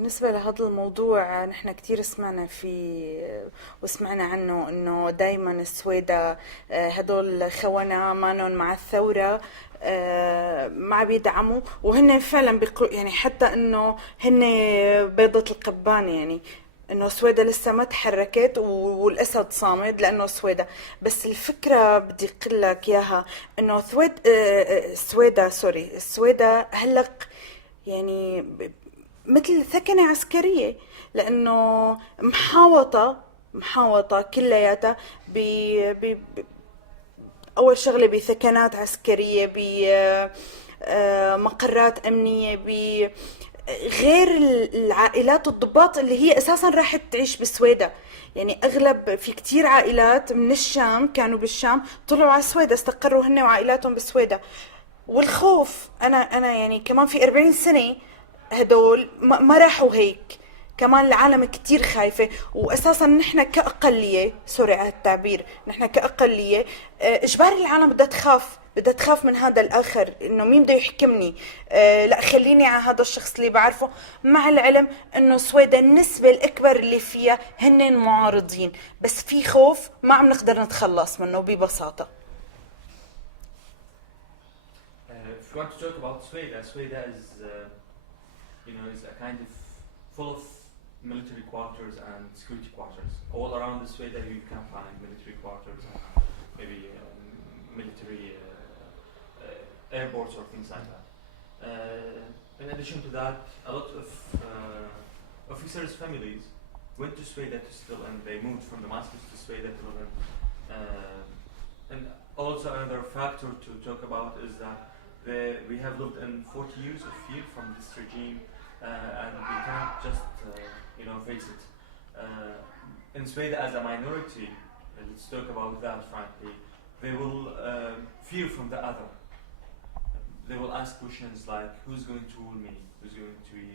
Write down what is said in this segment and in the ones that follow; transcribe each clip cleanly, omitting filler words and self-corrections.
بالنسبة لهذا الموضوع نحن كتير سمعنا فيه وسمعنا عنه انه دايما السويدة هدول خونة مانن مع الثورة، ما بيدعموا وهن فعلا يعني حتى انه هن بيضة القبان، يعني انه سويدا لسه ما تحركت والاسد صامد لانه سويدا. بس الفكره بدي اقول لك اياها انه سويدا هلق يعني مثل ثكنة عسكرية، لأنه محاوطة كلياتها ب ب أول شغلة بثكنات عسكرية، بمقرات أمنية، غير العائلات الضباط اللي هي أساسا راحت تعيش بسويدا. يعني أغلب في كتير عائلات من الشام كانوا بالشام طلعوا على سويدا، استقروا هن وعائلاتهم بسويدا. والخوف أنا يعني كمان في 40 سنة هدول ما راحوا هيك، كمان العالم كتير خايفة. وأساسا نحن كأقلية، سوري على التعبير، نحن كأقلية إجباري العالم بدها تخاف من هذا الآخر، إنه مين بده يحكمني. لا خليني على هذا الشخص اللي بعرفه، مع العلم إنه سويدا النسبة الأكبر اللي فيها هن معارضين، بس في خوف ما عم نقدر نتخلص منه ببساطة. If you want to talk about Sweden, Sweden is, is a kind of full of military quarters and security quarters. All around Sweden you can find military quarters and maybe military airports or things like that. In addition to that, a lot of officers' families went to Sweden to settle, and they moved from Damascus to Sweden to live in. And also another factor to talk about is that we have lived in 40 years of fear from this regime, and we can't just face it. In Sweden, as a minority, let's talk about that frankly, they will fear from the other. They will ask questions like, who's going to rule me? Who's going to be,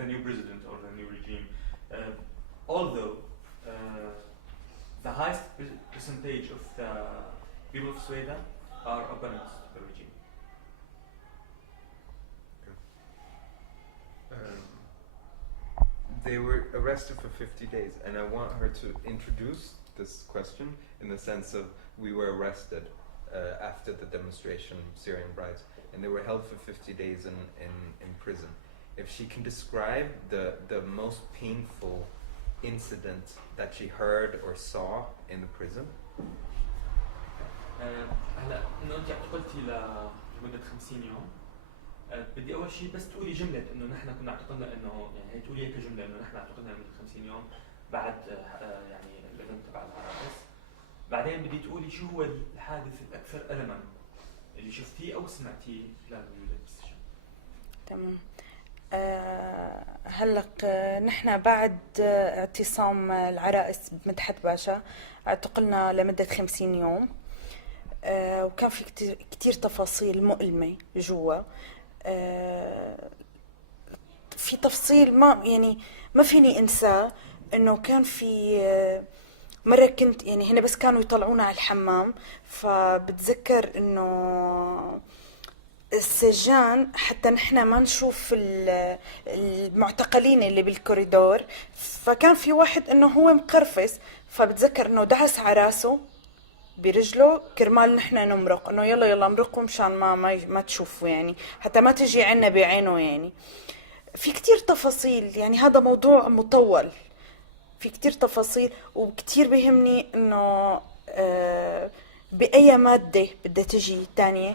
the new president or the new regime? Although the highest percentage of the people of Sweden are opponents to the regime. They were arrested for 50 days, and I want her to introduce this question in the sense of we were arrested after the demonstration Syrian Brides, and they were held for 50 days in prison. If she can describe the most painful incident that she heard or saw in the prison. هلا انه انت اعتقلتي لمده 50 يوم. بدي اول شيء بس تقولي جمله انه نحن كنا اعتقلنا، انه يعني هي تقولي هيك جمله انه نحن اعتقلنا لمده 50 يوم بعد يعني الايفنت تبع العراقس. بعدين بدي تقولي شو هو الحادث الاكثر الما اللي شفتيه او سمعتيه خلال وجودك بالسجن. تمام. هلق نحن بعد اعتصام العرائس بمدحت باشا اعتقلنا لمدة 50 يوم. وكان في كتير تفاصيل مؤلمة جوا. في تفصيل ما فيني انساه، انه كان في مرة كنت يعني هنا بس كانوا يطلعونا على الحمام، فبتذكر انه السجان حتى نحنا ما نشوف المعتقلين اللي بالكوريدور، فكان في واحد انه هو مقرفس، فبتذكر انه دعس على راسه برجله كرمال نحنا نمرق، انه يلا امرقوا مشان ما تشوفوا، يعني حتى ما تجي عنا بعينه. يعني في كتير تفاصيل، يعني هذا موضوع مطول، في كتير تفاصيل، وكتير بيهمني انه بأي مادة بدها تجي تانية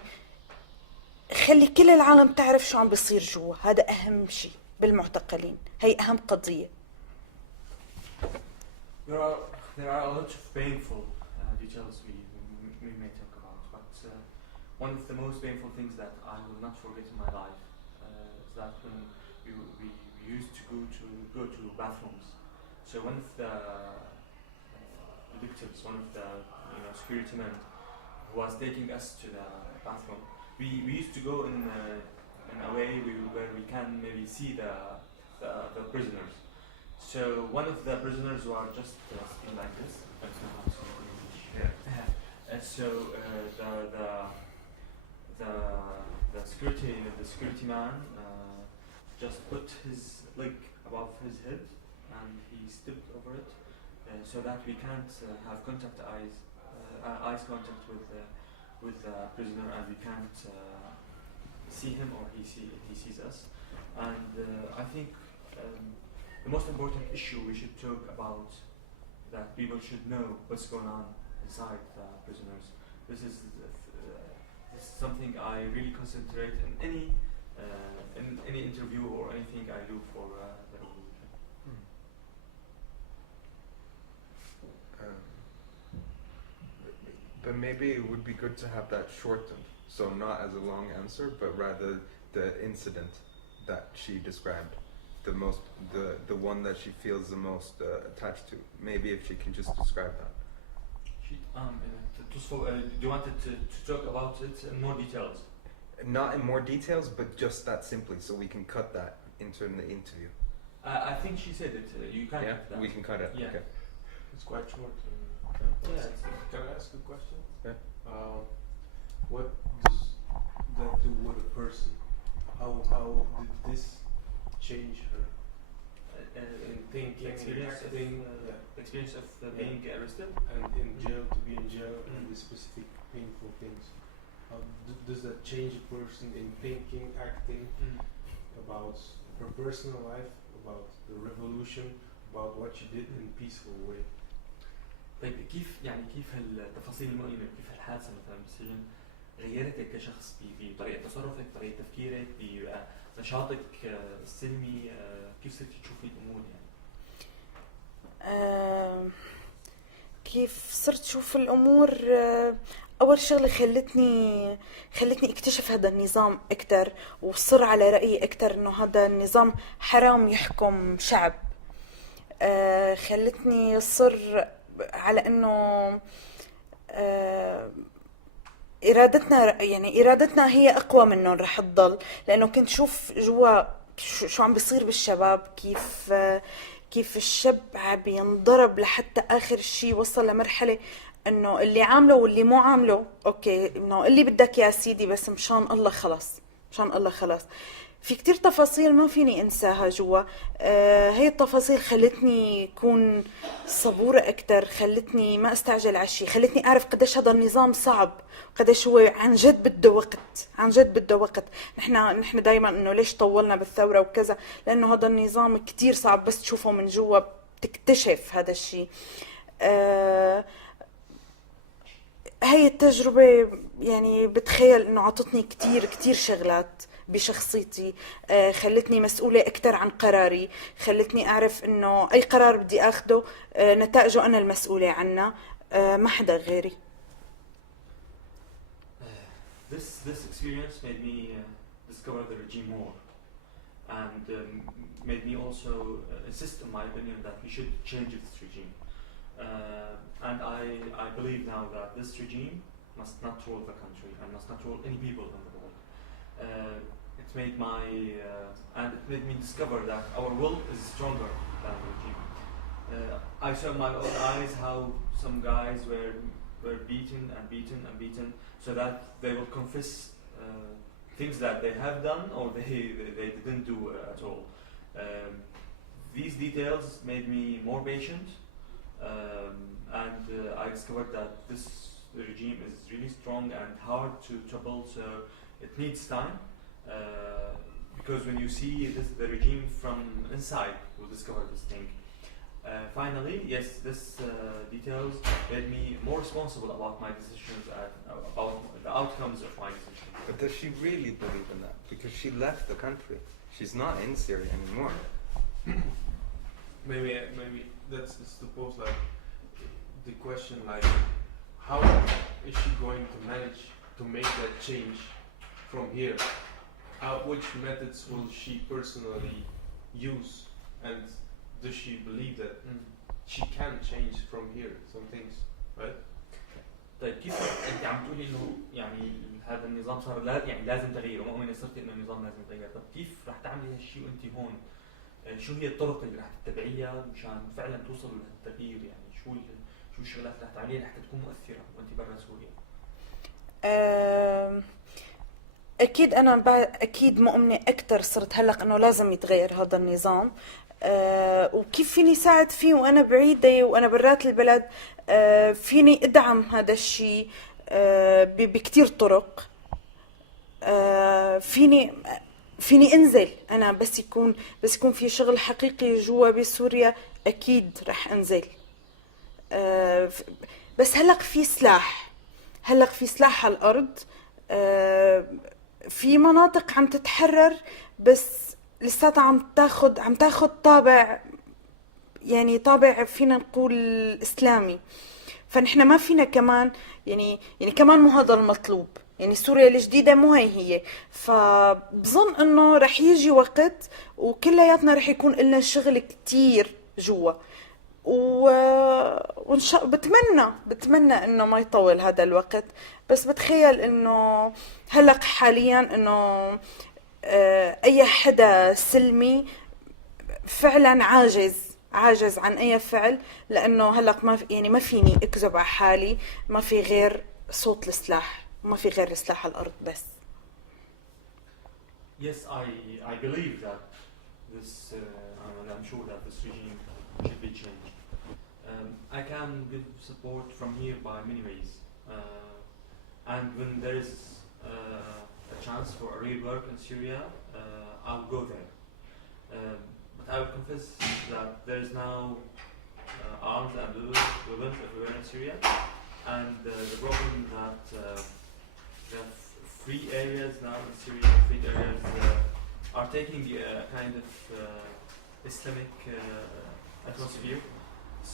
خلي كل العالم تعرف شو عم بيصير جوا. هذا أهم شيء بالمعتقلين، هي أهم قضية. There are a lot of painful details we may talk about, but one of the most painful things that I will not forget in my life is that when we used to go to bathrooms. So one of the victims, one of the security men who was taking us to the bathroom, we used to go in a way where we can maybe see the prisoners. So one of the prisoners were just sitting like this. So the security man just put his leg above his head and he stepped over it so that we can't have eyes contact with the prisoner, and we can't see him or he sees us. And I think the most important issue we should talk about, that people should know what's going on inside the prisoners. This is something I really concentrate in any interview or anything I do for the revolution. But maybe it would be good to have that shortened, so not as a long answer, but rather the incident that she described, the one that she feels the most attached to. Maybe if she can just describe that. Do you want to talk about it in more details? Not in more details, but just that simply, so we can cut that into the interview. I think she said it. You can cut that. We can cut it. Yeah. Okay. It's quite short. Yeah. Can I ask a question? Yeah. What does that do with a person? How did this change her in thinking, Experience of, acting, experience of being arrested? and in jail, to be in jail, and the specific painful things? How does that change a person in thinking, acting, about her personal life, about the revolution, about what she did in a peaceful way? طيب كيف التفاصيل المؤلمة، كيف الحادثة مثلا بالسجن غيرتك كشخص بطريقة تصرفك، طريقة تفكيرك، بنشاطك السلمي، كيف صرتي تشوفي الأمور يعني؟ كيف صرت شوف الأمور؟ أول شغلة خلتني اكتشف هذا النظام أكتر، وصر على رأيي أكتر إنه هذا النظام حرام يحكم شعب. خلتني صر على إنه إرادتنا هي أقوى منهم رح تضل، لأنه كنت شوف جوا شو عم بيصير بالشباب، كيف الشاب عم بينضرب لحتى آخر شيء، وصل لمرحلة إنه اللي عامله واللي مو عامله أوكي، إنه اللي بدك يا سيدي بس مشان الله خلاص، مشان الله خلاص. في كتير تفاصيل ما فيني انساها جوا. هي التفاصيل خلتني اكون صبورة اكتر، خلتني ما استعجل على شيء، خلتني اعرف قديش هذا النظام صعب، قديش هو عن جد بده وقت، عن جد بده وقت. نحن دايما انه ليش طولنا بالثورة وكذا، لانه هذا النظام كتير صعب، بس تشوفه من جوا بتكتشف هذا الشيء. هاي التجربة يعني بتخيل انه عطتني كتير شغلات بشخصيتي، خلتني مسؤولة أكتر عن قراري، خلتني أعرف إنه أي قرار بدي أخده نتائجه أنا المسؤولة عنه، ما حدا غيري. This experience made me discover the regime more, and made me also insist, in my opinion, that we should change this regime. And I believe now that this regime must not rule the country and must not rule any people in the world. It made me discover that our will is stronger than the regime. I saw in my own eyes how some guys were beaten so that they will confess things that they have done or they didn't do at all. These details made me more patient, and I discovered that this regime is really strong and hard to topple, so it needs time, because when you see the regime from inside, you'll discover this thing. Finally, yes, this details made me more responsible about my decisions and about the outcomes of my decisions. But does she really believe in that? Because she left the country. She's not in Syria anymore. Maybe that's suppose like the question, like how is she going to manage to make that change from here? Which methods will she personally use, and does she believe that she can change from here some things, right? طيب كيف انت عم تقولي انه يعني هذا النظام صار يعني لازم تغييره، مؤمنة صرتي انه النظام لازم يتغير، طب كيف رح تعملي هالشيء وانت هون؟ شو هي الطرق اللي رح تتبعيها مشان فعلا توصلوا للتغيير؟ يعني شو الشغلات اللي رح تعمليها لحتى تكون مؤثرة وانت برا سوريا؟ اكيد انا اكيد مؤمنه اكثر صرت هلا انه لازم يتغير هذا النظام. وكيف فيني ساعد فيه وانا بعيده وانا برات البلد؟ فيني ادعم هذا الشيء بكتير طرق. فيني انزل انا بس يكون في شغل حقيقي جوا بسوريا، اكيد رح انزل. بس هلق في سلاح، على الارض. في مناطق عم تتحرر بس لساتها عم تاخد طابع، يعني طابع فينا نقول اسلامي. فنحن ما فينا كمان يعني كمان مو هذا المطلوب. يعني سوريا الجديدة مو هي. فبظن انه رح يجي وقت وكلياتنا رح يكون لنا شغل كتير جوا. وان شاء بتمنى انه ما يطول هذا الوقت. بس بتخيل انه هلا حاليا انه اي حدا سلمي فعلا عاجز عن اي فعل، لانه هلا ما فيني اكذب على حالي، ما في غير صوت السلاح، ما في غير السلاح على الارض بس. Yes, I believe that this, and I'm sure that this regime should be changed. I can give support from here by many ways. And when there is a chance for a real work in Syria, I'll go there. But I will confess that there is now armed and weapons everywhere in Syria, and the problem that the free areas now in Syria, free areas are taking a kind of Islamic atmosphere.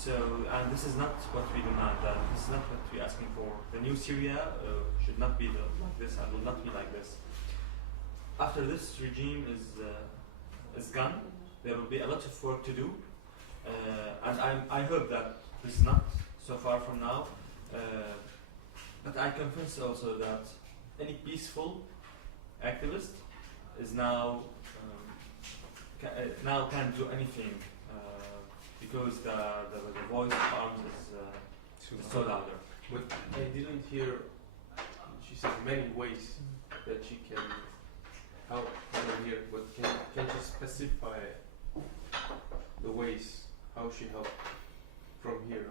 So, and this is not what we demand, and this is not what we're asking for. The new Syria should not be like this and will not be like this. After this regime is gone, there will be a lot of work to do, and I hope that this is not so far from now. But I confess also that any peaceful activist is now can't do anything because the voice of arms is so louder. But I didn't hear. She said many ways that she can help over here. But can she specify the ways how she helped from here?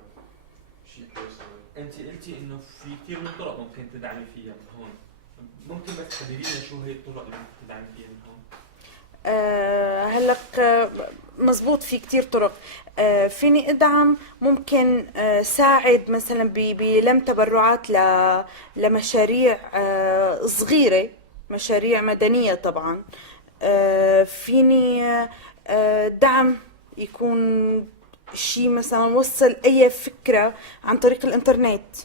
She personally. انت قلتي انه في كثير من الطرق ممكن تدعمي فيها من هون. ممكن بس تحددي لنا شو هي الطرق اللي ممكن تدعمي فيها من هون؟ هلق مزبوط، في كتير طرق. فيني ادعم، ممكن ساعد مثلا بلم تبرعات لمشاريع صغيرة، مشاريع مدنية طبعا. فيني دعم يكون شيء مثلا وصل اي فكرة عن طريق الانترنت.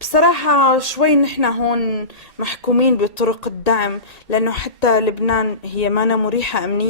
بصراحة شوي نحن هون محكومين بطرق الدعم، لأنه حتى لبنان هي مانا مريحة أمنيا.